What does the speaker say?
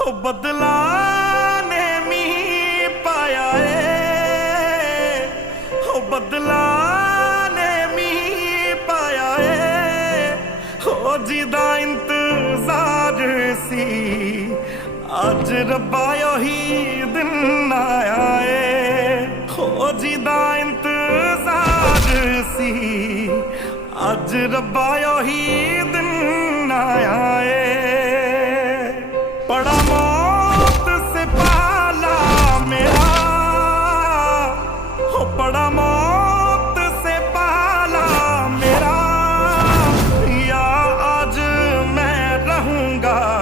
हो बदला ने मी पाया ए, हो बदला ने मी पाया ए, हो जिदा इंतजार सी अज रब्बा ही दिन आया ए, हो जिदा इंतजार सी अज रब्बा ही दिन आया ए।